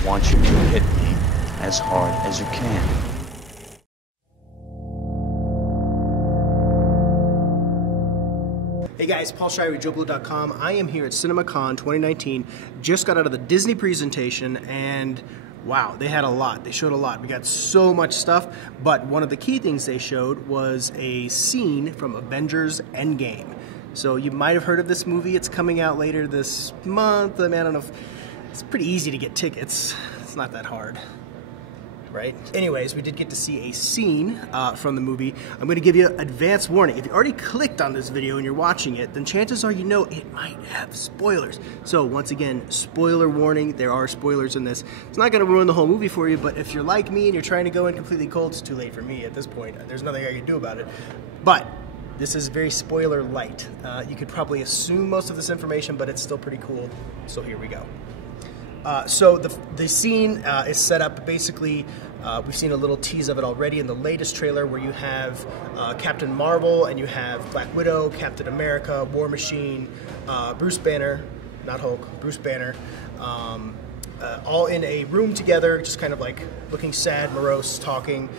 I want you to hit me as hard as you can. Hey guys, Paul Schreier with JoBlo.com. I am here at CinemaCon 2019. Just got out of the Disney presentation and wow, they had a lot. They showed a lot. We got so much stuff, but one of the key things they showed was a scene from Avengers Endgame. So you might have heard of this movie. It's coming out later this month. I mean, I don't know if it's pretty easy to get tickets. It's not that hard, right? Anyways, we did get to see a scene from the movie. I'm going to give you an advance warning. If you already clicked on this video and you're watching it, then chances are you know it might have spoilers. So once again, spoiler warning. There are spoilers in this. It's not going to ruin the whole movie for you, but if you're like me and you're trying to go in completely cold, it's too late for me at this point. There's nothing I can do about it. But this is very spoiler light. You could probably assume most of this information, but it's still pretty cool. So here we go. So the scene is set up basically, we've seen a little tease of it already in the latest trailer where you have Captain Marvel and you have Black Widow, Captain America, War Machine, Bruce Banner, not Hulk, Bruce Banner, all in a room together, just kind of like looking sad, morose, talking.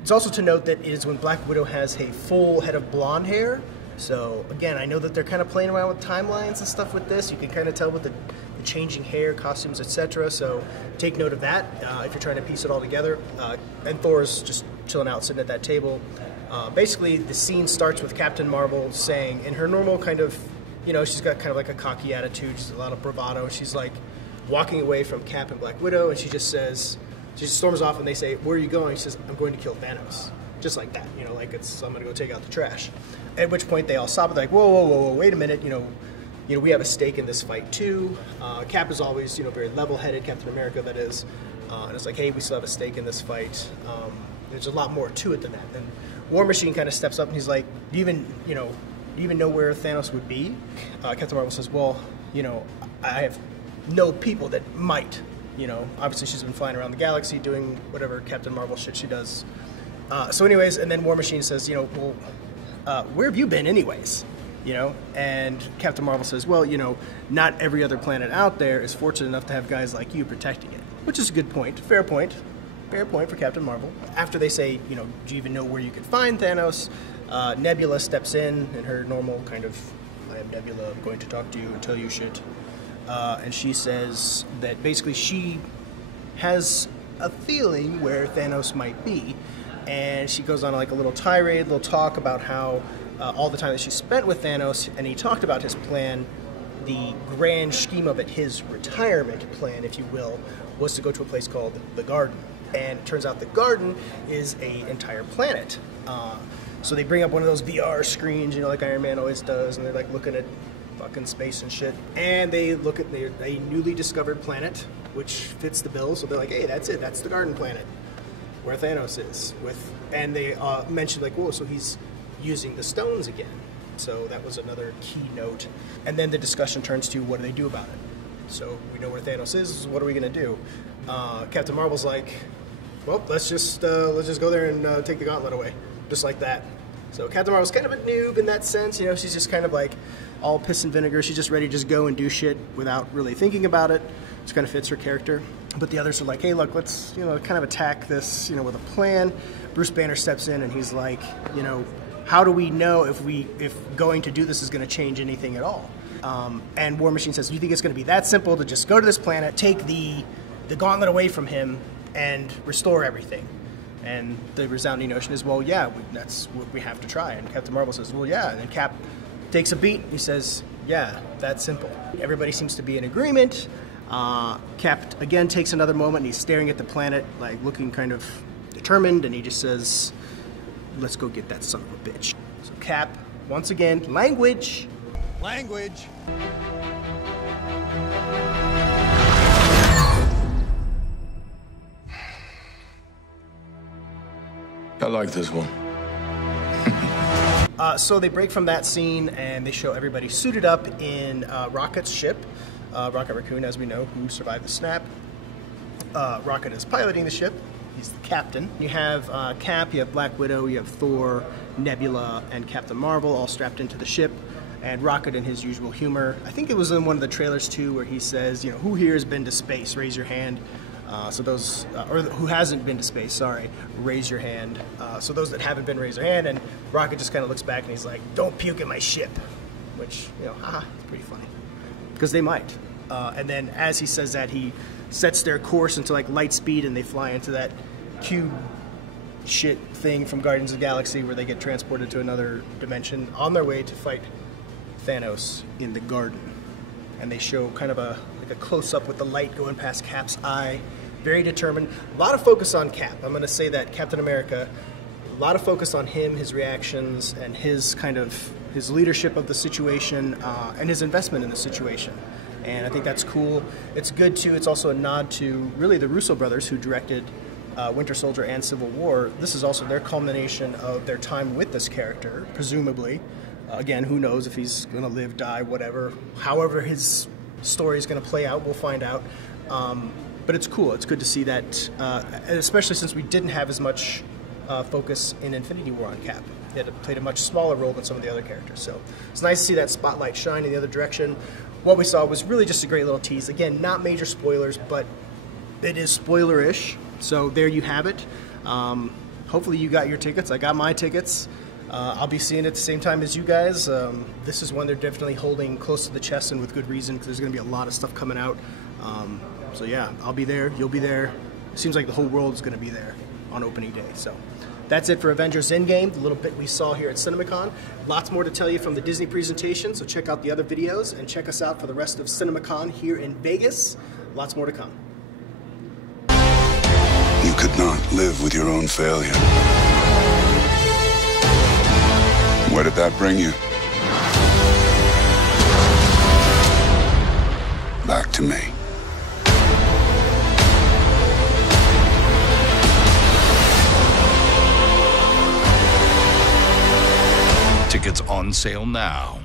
It's also to note that it is when Black Widow has a full head of blonde hair. So again, I know that they're kind of playing around with timelines and stuff with this. You can kind of tell with the changing hair, costumes, etc. So take note of that if you're trying to piece it all together. And Thor's just chilling out, sitting at that table. Basically, the scene starts with Captain Marvel saying, in her normal kind of, you know, she's got kind of like a cocky attitude, she's a lot of bravado. She's like walking away from Cap and Black Widow, and she just says, she just storms off, and they say, "Where are you going?" She says, "I'm going to kill Thanos." Just like that, you know, like it's, I'm going to go take out the trash. At which point they all stop, like, whoa, whoa, whoa, whoa, wait a minute, you know, we have a stake in this fight too. Cap is always, you know, very level-headed, Captain America, that is. And it's like, hey, we still have a stake in this fight. There's a lot more to it than that. Then War Machine kind of steps up and he's like, do you even know where Thanos would be? Captain Marvel says, well, you know, I have no people that might. You know, obviously she's been flying around the galaxy doing whatever Captain Marvel shit she does. So anyways, and then War Machine says, you know, well, where have you been anyways? You know, and Captain Marvel says, well, you know, not every other planet out there is fortunate enough to have guys like you protecting it. Which is a good point. Fair point for Captain Marvel. After they say, you know, do you even know where you could find Thanos? Nebula steps in her normal kind of, I am Nebula, I'm going to talk to you and tell you shit. And she says that basically she has a feeling where Thanos might be. And she goes on like a little tirade, little talk about how all the time that she spent with Thanos, and he talked about his plan, the grand scheme of it, his retirement plan, if you will, was to go to a place called the Garden. And it turns out the Garden is an entire planet. So they bring up one of those VR screens, you know, like Iron Man always does, and they're like looking at fucking space and shit. And they look at a newly discovered planet, which fits the bill, so they're like, hey, that's it, that's the Garden planet, where Thanos is. And they mentioned like, whoa, so he's using the stones again. So that was another key note. And then the discussion turns to, what do they do about it? So we know where Thanos is, what are we gonna do? Captain Marvel's like, well, let's just go there and take the gauntlet away, just like that. So Captain Marvel's kind of a noob in that sense, you know, she's just kind of like all piss and vinegar, she's just ready to just go and do shit without really thinking about it. Just kind of fits her character. But the others are like, hey, look, let's, you know, kind of attack this, you know, with a plan. Bruce Banner steps in and he's like, you know, how do we know if going to do this is going to change anything at all? And War Machine says, do you think it's going to be that simple to just go to this planet, take the gauntlet away from him, and restore everything? And the resounding notion is, well, yeah, that's what we have to try. And Captain Marvel says, well, yeah. And then Cap takes a beat. He says, yeah, that's simple. Everybody seems to be in agreement. Cap, again, takes another moment, and he's staring at the planet, like looking kind of determined, and he just says, let's go get that son of a bitch. So Cap, once again, language. Language. I like this one. So they break from that scene and they show everybody suited up in Rocket's ship. Rocket Raccoon, as we know, who survived the snap. Rocket is piloting the ship. He's the captain. You have Cap, you have Black Widow, you have Thor, Nebula, and Captain Marvel all strapped into the ship. and Rocket in his usual humor. I think it was in one of the trailers too, where he says, you know, who here has been to space? Raise your hand. So those, or who hasn't been to space? Sorry, raise your hand. So those that haven't been, raise their hand. And Rocket just kind of looks back and he's like, "Don't puke in my ship," which, you know, it's pretty funny because they might. And then as he says that, he sets their course into like light speed, and they fly into that cube shit thing from Guardians of the Galaxy where they get transported to another dimension on their way to fight Thanos in the garden. And they show kind of a close-up with the light going past Cap's eye. Very determined. A lot of focus on Cap. I'm going to say that Captain America, a lot of focus on him, his reactions, and his kind of his leadership of the situation, and his investment in the situation. And I think that's cool. It's good too. It's also a nod to really the Russo brothers who directed Winter Soldier and Civil War. This is also their culmination of their time with this character, presumably. Again, who knows if he's going to live, die, whatever. However his story is going to play out, we'll find out. But it's cool. It's good to see that, especially since we didn't have as much focus in Infinity War on Cap. He had played a much smaller role than some of the other characters. So it's nice to see that spotlight shine in the other direction. What we saw was really just a great little tease. Again, not major spoilers, but it is spoiler-ish. So there you have it. Hopefully you got your tickets. I got my tickets. I'll be seeing it at the same time as you guys. This is one they're definitely holding close to the chest, and with good reason, because there's going to be a lot of stuff coming out. So yeah, I'll be there. You'll be there. It seems like the whole world is going to be there on opening day. So that's it for Avengers Endgame, the little bit we saw here at CinemaCon. Lots more to tell you from the Disney presentation, so check out the other videos and check us out for the rest of CinemaCon here in Vegas. Lots more to come. You could not live with your own failure. Where did that bring you? Back to me. Tickets on sale now.